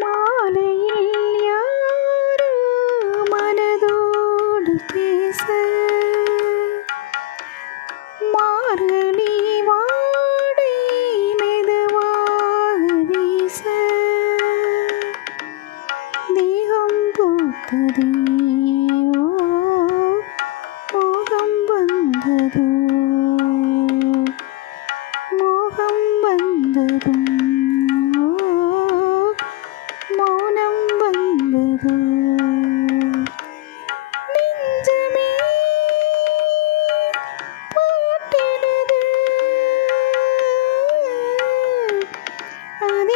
மாலையில் யாரோ மனதோடு பேச? மார்கழி வாடை மெதுவாக வீச. தேகம் பூத்ததே மோகம் வந்ததோ? மோகம் வந்ததும்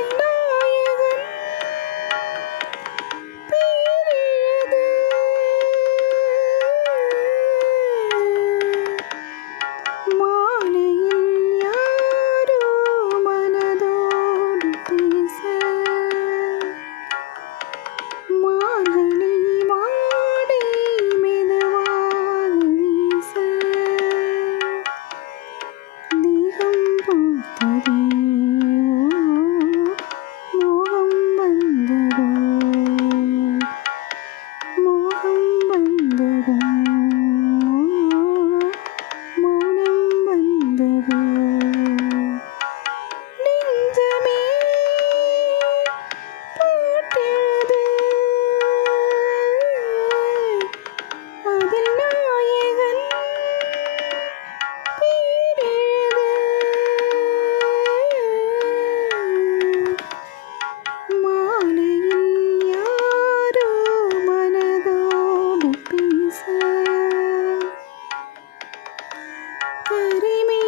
no! கரிமே